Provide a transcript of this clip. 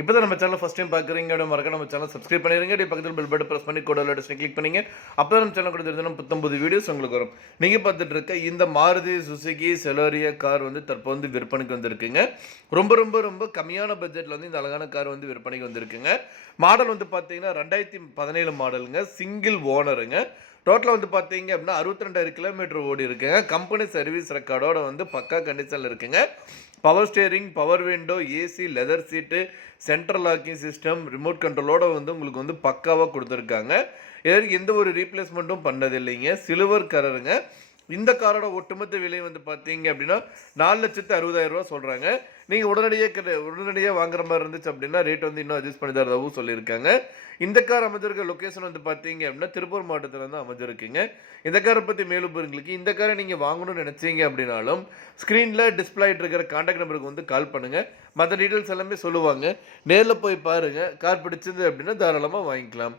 இப்போதான் நம்ம channel first time பார்க்குறீங்க அப்படியே மறக்காம நம்ம சேனல் சப்ஸ்கிரைப் பண்ணிடுங்க. அப்படியே பக்கத்தில் பெல் பட்டன் ப்ரெஸ் பண்ணி கூட லேட்டஸ்ட் கிளிக் பண்ணீங்க. அப்போ நம்ம சேனல் கூட தெரிஞ்சு புத்தம்பது வீடியோஸ் உங்களுக்கு வரும். நீங்கள் பார்த்துட்டு இருக்க இந்த மாருதி சுசுகி செலோரியா கார் வந்து தற்போது வந்து விற்பனைக்கு வந்திருக்குங்க. ரொம்ப ரொம்ப ரொம்ப கம்மியான பட்ஜெட்டில் வந்து இந்த அழகான கார் வந்து விற்பனைக்கு வந்திருக்குங்க. மாடல் வந்து பார்த்தீங்கன்னா 2017 மாடலுங்க, சிங்கிள் ஓனருங்க. டோட்டலாக வந்து பார்த்தீங்க அப்படின்னா 62,000 கிலோமீட்டர் ஓடி இருக்குங்க. கம்பெனி சர்வீஸ் ரெக்கார்டோட வந்து பக்கா கண்டிஷனில் இருக்குங்க. Power steering, power window, AC, leather seat, central locking system, remote கண்ட்ரோலோட வந்து உங்களுக்கு வந்து பக்காவாக கொடுத்துருக்காங்க. இதற்கு எந்த ஒரு ரீப்ளேஸ்மெண்ட்டும் பண்ணது இல்லைங்க. சில்வர் கலருங்க. இந்த காரோட ஒட்டுமொத்த விலை வந்து பார்த்தீங்க அப்படின்னா 4,60,000 சொல்கிறாங்க. நீங்கள் உடனடியாக வாங்குற மாதிரி இருந்துச்சு அப்படின்னா ரேட் வந்து இன்னும் அட்ஜஸ்ட் பண்ணி தரதாகவும் சொல்லியிருக்காங்க. இந்த கார் அமைஞ்சிருக்க லொக்கேஷன் வந்து பார்த்தீங்க அப்படின்னா திருப்பூர் மாவட்டத்தில் வந்து அமைஞ்சிருக்குங்க. இந்த காரை பற்றி மேலும் உங்களுக்கு இந்த காரை நீங்கள் வாங்கணும்னு நினச்சிங்க அப்படின்னாலும் ஸ்க்ரீனில் டிஸ்பிளே ஆகிட்டு இருக்கிற கான்டாக்ட் நம்பருக்கு வந்து கால் பண்ணுங்கள். மற்ற டீட்டெயில்ஸ் எல்லாமே சொல்லுவாங்க. நேரில் போய் பாருங்கள். கார் பிடிச்சது அப்படின்னா தாராளமாக வாங்கிக்கலாம்.